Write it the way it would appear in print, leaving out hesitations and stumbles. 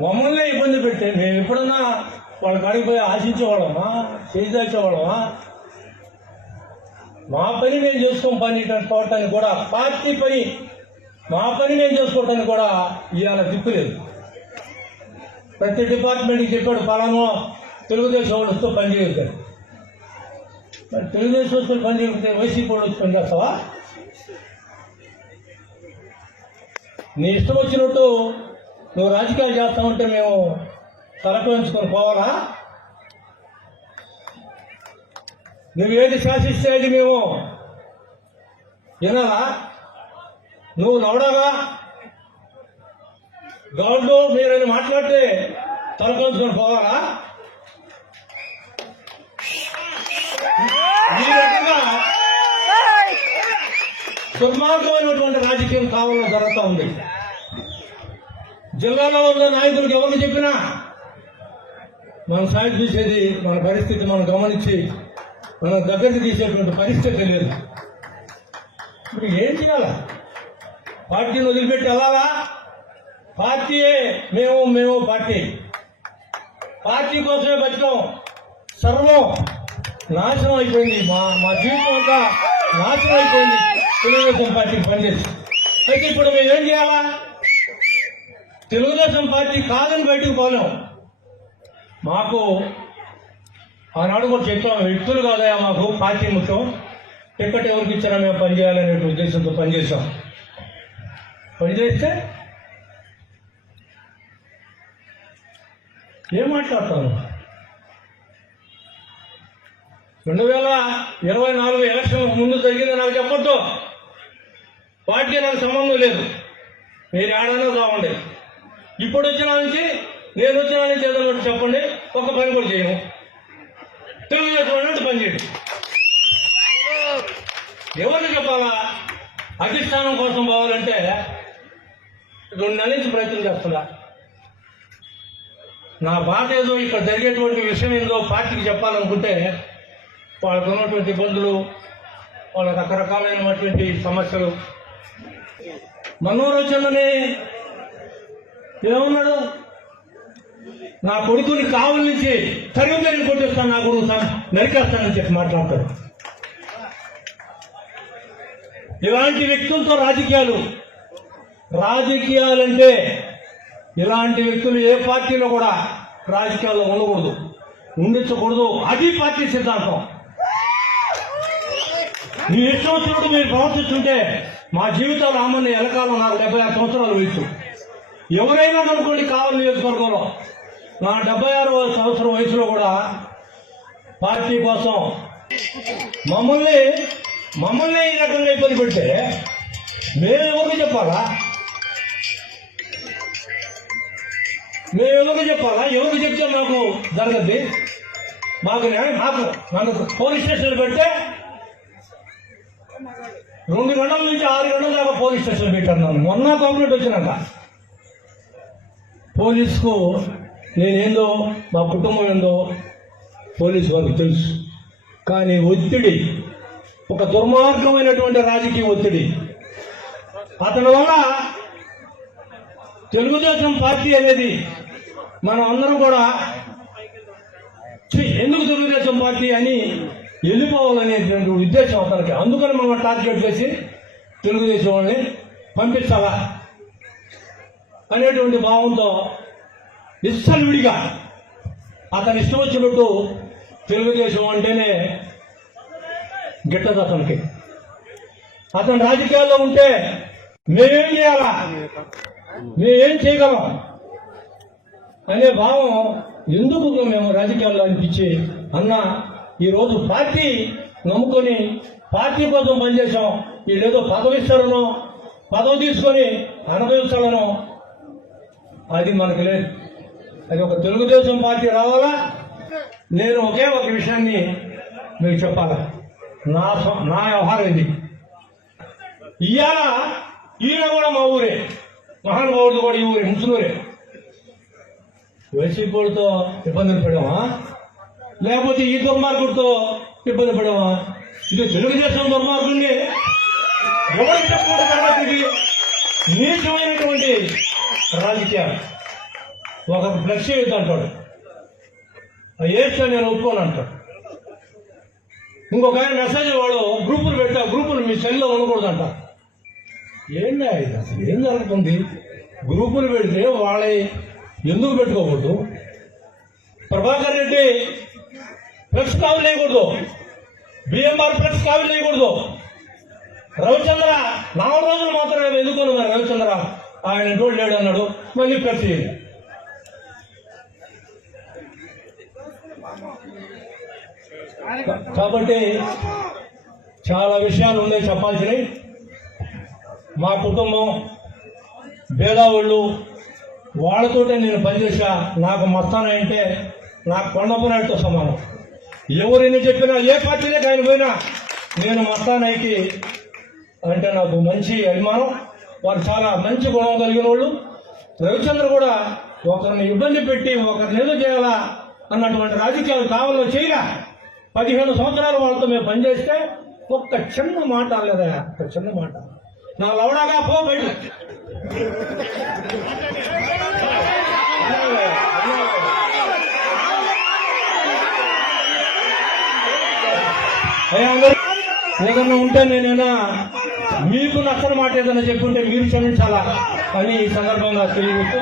మమ్మల్ని ఇబ్బంది పెట్టే మేము ఎప్పుడన్నా వాళ్ళ కాడికి పోయి ఆశించేవాళ్ళమా, చేసేవాళ్ళమా? మా పని మేము చేసుకొని పని పోవటానికి కూడా, పార్టీ పని మా పని మేము చేసుకోవటానికి కూడా ఇవాళ దిక్కులేదు. ప్రతి డిపార్ట్మెంట్కి చెప్పాడు పలానా తెలుగుదేశం వాళ్ళు వస్తూ పని చేయగలుగుతాడు. మరి తెలుగుదేశం వస్తూ పని చేయకపోతే వైసీపీ వాళ్ళు వచ్చి పని చేస్తావా? నీ ఇష్టం వచ్చినట్టు నువ్వు రాజకీయాలు చేస్తా ఉంటే మేము తలపించుకొని పోవాలా? నువ్వేది శాసిస్తే అది మేము వినాలా? నువ్వు నవడాగా గౌడ్లు మీరని మాట్లాడితే తలపించుకొని పోవాలా? ఈ రకంగా దుర్మార్గమైనటువంటి రాజకీయం కావాలని జరుగుతూ ఉంది. జిల్లాలో ఉన్న నాయకులకు ఎవరిని చెప్పినా మనం సాయం చూసేది, మన పరిస్థితి మనం గమనించి మనం దగ్గరికి తీసేటువంటి పరిస్థితి లేదు. ఇప్పుడు ఏం చేయాలా? పార్టీని వదిలిపెట్టి వెళ్ళాలా? పార్టీయే మేము పార్టీ కోసమే బతికాం. సర్వం నాశనం అయిపోయింది. మా జీవితం అంతా నాశనం అయిపోయింది తెలుగుదేశం పార్టీకి పనిచేసి. అయితే ఇప్పుడు మేమేం చేయాలా? తెలుగుదేశం పార్టీ కాదని బయటకు పోలేం. మాకు ఆనాడు కూడా చెప్పాం, వ్యక్తులు కాదయా మాకు పార్టీ ముఖ్యం, టికెట్ ఎవరికి ఇచ్చినా మేము పనిచేయాలనే ఉద్దేశంతో పనిచేసాం. పనిచేస్తే ఏం మాట్లాడతాను? 2024 ఎలక్షన్ ముందు జరిగింది నాకు చెప్పొద్దు. పార్టీ నాకు సంబంధం లేదు, మీరు ఏడానో కావండి. ఇప్పుడు వచ్చిన నుంచి నేను వచ్చిన నుంచి ఏదన్నట్టు చెప్పండి, ఒక్క పని కూడా చేయము. తెలుగుదేశం అన్నట్టు పని చేయండి. ఎవరికి చెప్పాలా? అధిష్టానం కోసం పోవాలంటే 2 నెలల నుంచి ప్రయత్నం చేస్తున్నా. నా బాధ ఏదో, ఇక్కడ జరిగేటువంటి విషయం ఏదో పార్టీకి చెప్పాలనుకుంటే వాళ్ళకు ఉన్నటువంటి ఇబ్బందులు, వాళ్ళ రకరకాలైనటువంటి సమస్యలు. మనోరచనని ఏమన్నాడు? నా కొడుకుని కావలి నుంచి తరిగిపోయి కొట్టేస్తాను, నా కొడుకు నరికేస్తానని చెప్పి మాట్లాడతాడు. ఇలాంటి వ్యక్తులతో రాజకీయాలంటే ఇలాంటి వ్యక్తులు ఏ పార్టీలో కూడా రాజకీయాల్లో ఉండకూడదు, ఉండించకూడదు. అది పార్టీ సిద్ధాంతం. మీ ఇష్టం వచ్చినప్పుడు మీరు ప్రవర్తిస్తుంటే మా జీవితాలు ఆమని ఎలకాలం. నాకు 76 సంవత్సరాలు వయసు. ఎవరైనా అనుకోండి, కావలి నియోజకవర్గంలో నా 76వ సంవత్సరం వయసులో కూడా పార్టీ కోసం మమ్మల్ని ఈ రకంగా ఇబ్బంది పెడితే మేము ఎవరికి చెప్పాలా? ఎవరికి చెప్తే మాకు జరగద్ది? మాకు పోలీస్ స్టేషన్ పెడితే 2 గంటల నుంచి 6 గంటల దాకా పోలీస్ స్టేషన్ పెట్టాను. నన్ను మొన్న గవర్నమెంట్ వచ్చినాక పోలీసుకు నేనేందో, మా కుటుంబం ఏందో పోలీసు వారికి తెలుసు. కానీ ఒత్తిడి, ఒక దుర్మార్గమైనటువంటి రాజకీయ ఒత్తిడి, అతని వల్ల తెలుగుదేశం పార్టీ అనేది మనం అందరం కూడా ఎందుకు తెలుగుదేశం పార్టీ అని వెళ్ళిపోవాలనేటువంటి ఉద్దేశం అతనికి. అందుకని మనం టార్గెట్ చేసి తెలుగుదేశం వాళ్ళని పంపించాలా అనేటువంటి భావంతో విడిగా అతని ఇష్టం వచ్చినట్టు తెలుగుదేశం అంటేనే గిట్టదు అతనికి. అతను రాజకీయాల్లో ఉంటే మేమేం చేయాలా, మేమేం చేయగలం అనే భావం ఎందుకు మేము రాజకీయాల్లో అనిపించి, అన్న ఈరోజు పార్టీ నమ్ముకొని పార్టీ కోసం పనిచేసాం, వీళ్ళేదో పదవిస్తారనో పదవి తీసుకొని అనుభవిస్తాడనో అది మనకు లేదు. అది ఒక తెలుగుదేశం పార్టీ రావాలా. నేను ఒకే ఒక విషయాన్ని మీకు చెప్పాలా, నా వ్యవహారం ఇది. ఇవాళ ఈయన కూడా మా ఊరే, మహానుభావుడు కూడా ఈ ఊరే, ముసులూరే. వైసీపీతో ఇబ్బందులు పడామా, లేకపోతే ఈ దుర్మార్గుడితో ఇబ్బంది పడామా? ఇది తెలుగుదేశం దుర్మార్గుడిని ఎవరికి చెప్పుకుంటే ఇది నీచమైనటువంటి రాజకీయాలు. ఒకరు ఫ్లెక్సీ వేద్దు అంటాడు, వేస్తే నేను ఒప్పుకోను అంటాడు. ఇంకొక ఆయన మెసేజ్ వాడు గ్రూపులు పెట్టా, గ్రూపులు మీ సెల్లో ఉండకూడదు అంట. ఏంటి ఇది అసలు ఏం జరుగుతుంది? గ్రూపులు పెడితే వాళ్ళ ఎందుకు పెట్టుకోకూడదు? ప్రభాకర్ రెడ్డి ఫ్లెక్స్ కావులు వేయకూడదు, బిఎంఆర్ ఫ్లెక్స్ కావులు వేయకూడదు. రవిచంద్ర 4 రోజులు మాత్రమే ఎందుకోను మరి రవిచంద్ర ఆయన ఇంట్లో లేడు అన్నాడు, మళ్ళీ ఫ్లెక్స్ చేయండి. కాబట్టి చాలా విషయాలు ఉన్నాయి చెప్పాల్సినవి. మా కుటుంబం భేదావాళ్ళు వాళ్ళతోటే నేను పనిచేసా. నాకు మస్తానంటే నాకు కొండపనాయుడితో సమానం. ఎవరిని చెప్పినా ఏ పార్టీలోకి ఆయన పోయినా నేను మస్తానాయికి అంటే నాకు మంచి అభిమానం. వారు చాలా మంచి గుణం కలిగిన వాళ్ళు. రవిచంద్ర కూడా ఒకరిని ఇబ్బంది పెట్టి ఒకరిని ఏదో చేయాలా అన్నటువంటి రాజకీయాలు కావాలో చేయగా 15 సంవత్సరాలు వాళ్ళతో మేము పనిచేస్తే ఒక్క చిన్న మాట లేదా, ఒక చిన్న మాట నా లవడాగా పో బయట. ఏదన్నా ఉంటే నేనైనా మీకు నచ్చని మాట ఏదైనా చెప్పుంటే మీరు క్షమించాలా అని ఈ సందర్భంగా తెలియజేస్తూ